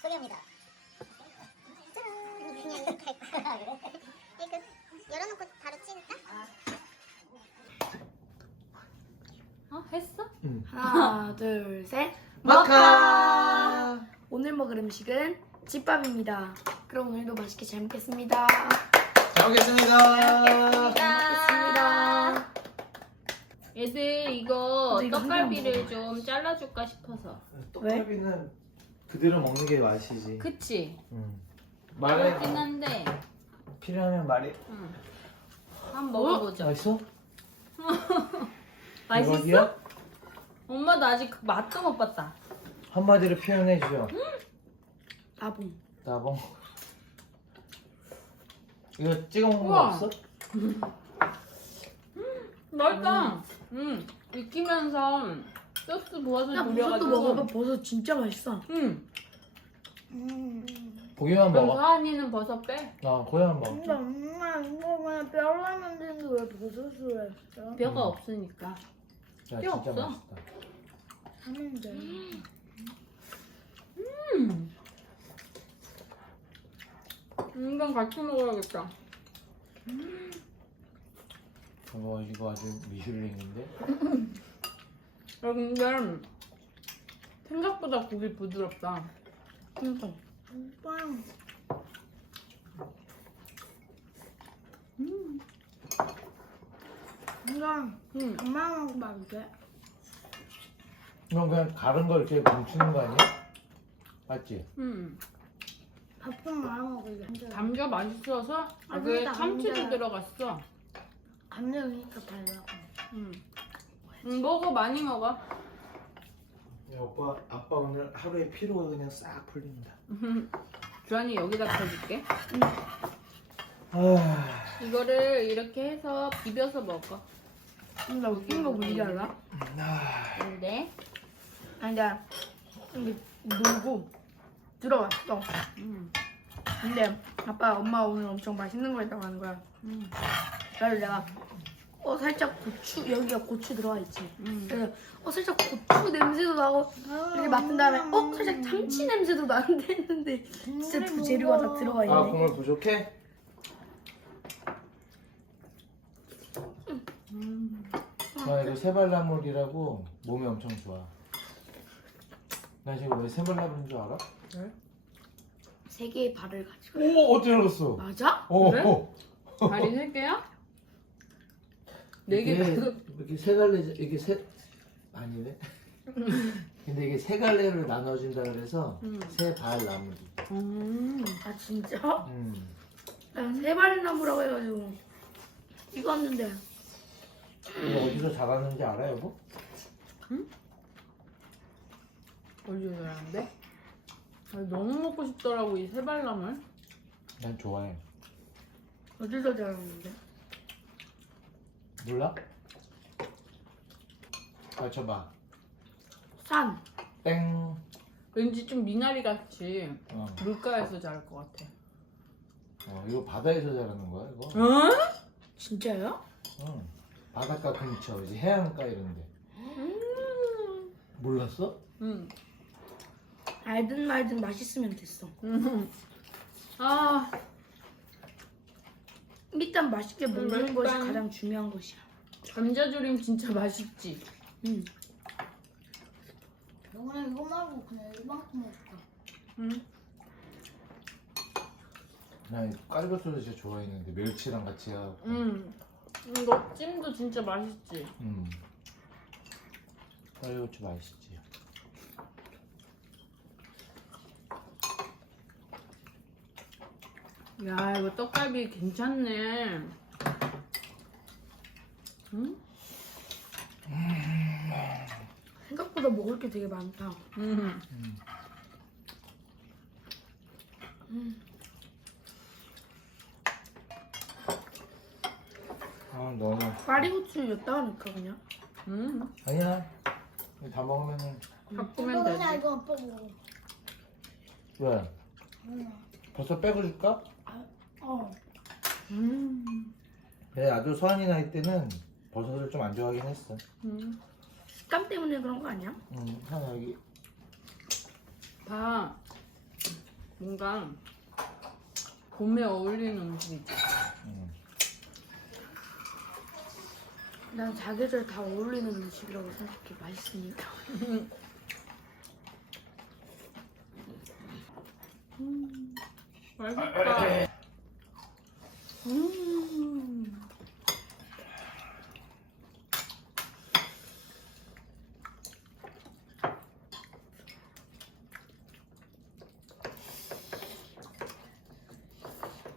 소개합니다. 짜란 그냥 이렇게 할 거야. 이거 열어놓고 바로 찍을까? 어? 했어? 하나, 둘, 셋. 마카. 오늘 먹을 음식은 집밥입니다. 그럼 오늘도 맛있게 잘 먹겠습니다. 잘 먹겠습니다. 먹겠습니다. 얘들 이거 근데 이거 한 떡갈비를 좀 잘라줄까 싶어서 떡갈비는 그대로 먹는 게 맛이지. 그치? 음. 그렇긴 말에 한데 필요하면 말해. 응. 한번 먹어보자 맛있어? 맛있어? 대박이야? 엄마도 아직 그 맛도 못 봤다 한마디로 표현해 주죠. 나봉. 나봉. 이거 찍어 먹는 거 우와. 없어? 맛있다 응 익히면서 소스 부어서 야, 버섯도 먹어봐. 버섯 진짜 맛있어. 응 음. 고기만 그럼 먹어. 서한이는 버섯 빼 아, 고기만 먹어. 근데 엄마 이거 그냥 뼈라면 되는데 왜 버섯을 했어? 뼈가 음. 없으니까 야, 뼈 진짜 없어? 맛있다. 하는데. 음 이건 같이 먹어야겠다 이 거 이거 아주 미슐랭인데. 야 근데 생각보다 고기 부드럽다 그러니까. 빵. 음. 그냥 응 엄마하고 맛있게. 이건 그냥 가른 거 이렇게 뭉치는 거 아니야? 맞지? 음. 밥좀 말아 먹을게. 감자 맛있어서 아, 여기 그러니까 참치도 감자. 들어갔어. 감자니까 달라고. 음. 음, 먹어 많이 먹어. 야, 오빠 아빠 오늘 하루의 피로가 그냥 싹 풀린다. 주한이 여기다 펴줄게. 아, 이거를 이렇게 해서 비벼서 먹어. 근데 웃긴 거 뭔지 알아? 아, 근데 아니 나 여기 놀고 들어왔어. 음. 근데 아빠 엄마 오늘 엄청 맛있는 거 있다고 하는 거야. 음. 그래서 내가 어 살짝 고추 여기가 고추 들어가 있지. 음. 그래서 어 살짝 고추 냄새도 나고 이렇게 맡은 다음에 어 살짝 참치 냄새도 나는데 했는데 진짜 두 재료가 다 들어가 아 있네. 국물 부족해? 음. 나 이거 세발나물이라고 몸에 엄청 좋아. 나 지금 왜 세발나물인 줄 알아? 세 개의 발을 가지고. 오 어떻게 알았어? 맞아? 오, 그래? 오. 다리 세 개야? 네개 이게 말고. 이렇게 세 갈래 이게 세 아니네. 근데 이게 세 갈래로 나눠진다 그래서 음. 세 발 나물이. 음. 아 진짜? 음. 난세 발이 나무라고 해가지고 익었는데 이거 어디서 자랐는지 알아 여보? 어디서 잘하는데? 아, 너무 먹고 싶더라고 이 세발나물. 난 좋아해. 어디서 자랐는데? 몰라? 맞춰봐. 산. 땡. 왠지 좀 미나리 같이 어. 물가에서 자랄 것 같아. 어, 이거 바다에서 자라는 거야 이거? 응? 진짜요? 응. 바닷가 근처 이제 해안가 이런데. 음. 몰랐어? 응. 알든 말든 맛있으면 됐어. 음. 아, 일단 맛있게 먹는 음, 것이 가장 중요한 것이야. 감자조림 진짜 맛있지. 응. 오늘 이거 말고 그냥 이만큼 먹을까? 응. 나 까리버터도 진짜 좋아했는데 멸치랑 같이 해갖고. 음. 이거 찜도 진짜 맛있지. 음. 까리버터 맛있지. 야, 이거 떡갈비 괜찮네. 응? 생각보다 먹을 게 되게 많다. 음. 음. 아 너무. 파리고추 였다니까 그냥. 음. 아니야. 이거 다 먹으면은 바꾸면 그냥 되지. 이거 아빠 먹어. 왜? 응. 벌써 빼고 줄까? 어. 음. 내 아들 소환이 나이 때는 버섯을 좀 안 좋아하긴 했어. 음. 식감 때문에 그런 거 아니야? 음, 한 여기 다 뭔가 봄에 어울리는 음식이지. 음. 난 사계절 다 어울리는 음식이라고 생각해 맛있으니까 맛있다. 음.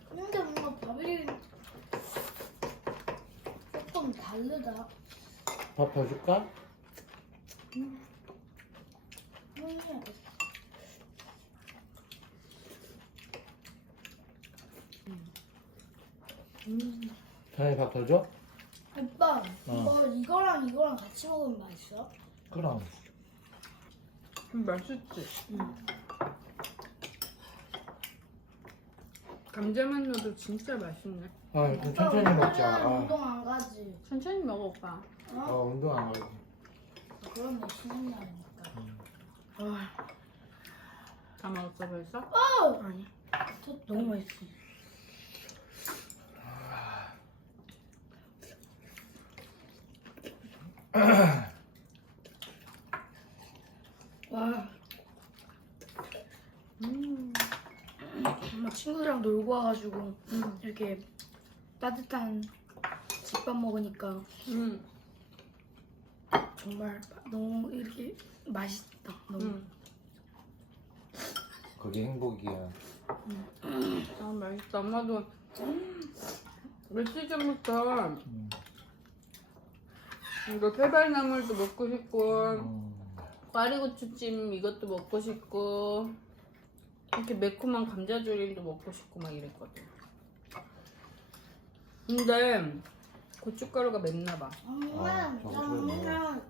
근데 뭔가 밥이 조금 다르다. 밥 더 줄까? 음. 전에 밥 더 줘? 오빠, 어. 이거 이거랑 이거랑 같이 먹으면 맛있어? 그럼. 음, 맛있지. 감자만 넣어도 진짜 맛있네. 아, 그럼 천천히 먹자. 아, 운동 안 가지. 천천히 먹어 오빠. 어? 어, 운동 안 하고. 그러면 쉬는 날이니까. 다 먹었어 벌써? 어! 아니. 너무 맛있어. 와. 음. 엄마 친구들이랑 놀고 와가지고 이렇게 따뜻한 집밥 먹으니까 음. 정말 너무 이렇게 맛있다. 너무. 음. 그게 행복이야. 아 맛있다. 엄마도 며칠 전부터 음. 이거 페발나물도 먹고 싶고 음. 꽈리고추찜 이것도 먹고 싶고 이렇게 매콤한 감자조림도 먹고 싶고 막 이랬거든. 근데 고춧가루가 맵나 봐. 엄마, 아, 저거 좀 엄마.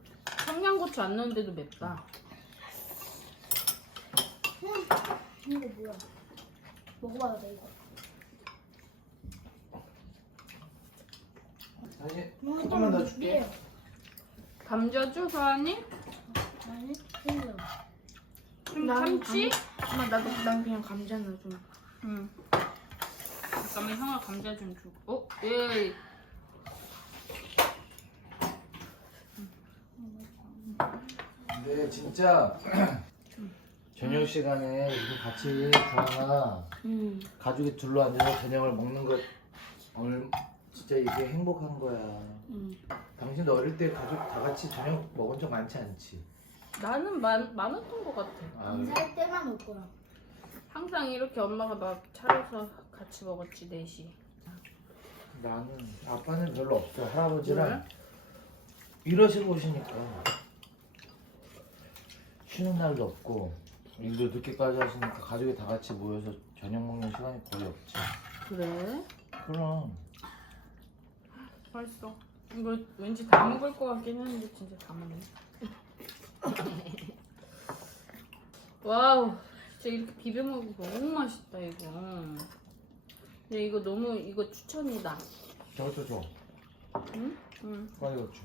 청양고추 안 넣은데도 맵다. 이거 뭐야? 먹어봐야 돼 이거. 사실 뭐 조금만 더 줄게. 감자주 서하니? 아니, 힘들어. 좀난 참치? 엄마 나도 난 그냥 감자 넣어줘. 응. 잠깐만 형아 감자 좀 주고. 어? 예. 근데 진짜 저녁 시간에 우리 같이 주하나 음. 가족이 둘러 앉아서 저녁을 먹는 것 오늘 진짜 이게 행복한 거야. 음. 당신도 어릴 때 가족 다 같이 저녁 먹은 적 많지 않지? 나는 많, 많았던 것 같아. 아, 인사할 때만 올 거야. 항상 이렇게 엄마가 막 차려서 같이 먹었지, 넷이. 나는 아빠는 별로 없어. 할아버지랑 왜? 일하시고 오시니까 쉬는 날도 없고 일도 늦게까지 하시니까 가족이 다 같이 모여서 저녁 먹는 시간이 거의 없지. 그래? 그럼 맛있어. 이거 왠지 다 먹을 것 같긴 했는데 진짜 다 먹네. 와우, 진짜 이렇게 비벼 먹으니까 너무 맛있다 이거. 근데 이거 너무 이거 추천이다. 저것도 줘. 응? 응. 꽈리고추.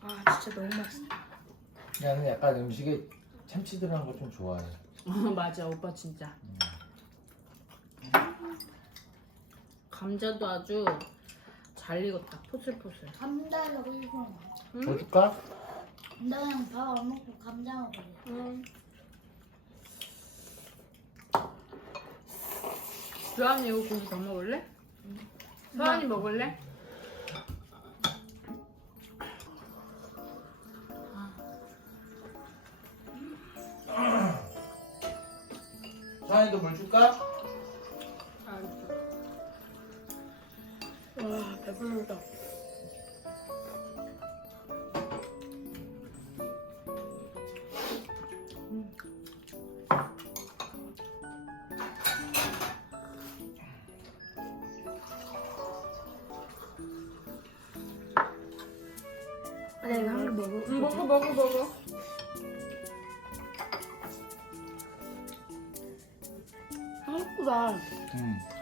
아 진짜 너무 맛있어. 나는 약간 음식에 참치 들어간 거 좀 좋아해. 맞아, 오빠 진짜. 음. 감자도 아주 잘 익었다. 포슬포슬. 감자 먹고 싶어. 응? 더 줄까? 나 그냥 밥안 먹고 감자 먹을래. 응. 주한이 이거 고기 더 먹을래? 수한이 먹을래? 수환이도 물 줄까? 와 배불러다. 나 이거 한개 먹어. 응, 먹어 먹어 먹어. 한국보다 응.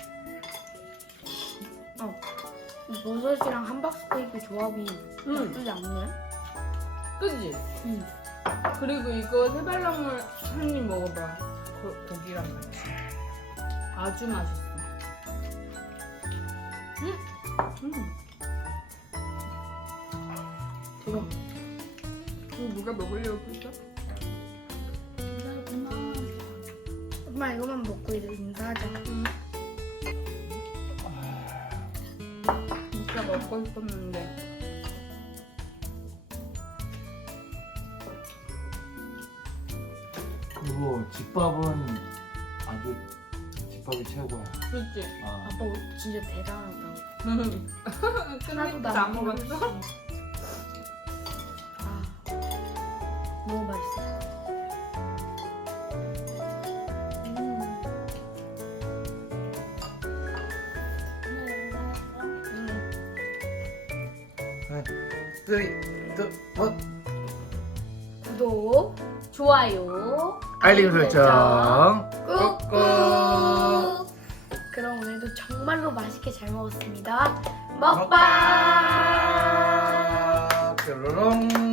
버섯이랑 함박스테이크 조합이 응. 나쁘지 않네. 그지? 응. 그리고 이거 세발나물 한입 먹어봐. 고, 고기랑 같이 아주 맛있어. 음, 음. 이거 이거 누가 먹으려고 했어? 엄마 이거만 먹고 이제 인사하자. 진짜 먹고 싶었는데. 그리고 집밥은 아주 집밥이 최고야. 그렇지. 아, 아빠 진짜 대단하다. 끝나도 안 먹었어? 구독, 좋아요, 알림 설정. 꾹꾹. 그럼 오늘도 정말로 맛있게 잘 먹었습니다. 먹방. 먹방. 뾰로롱.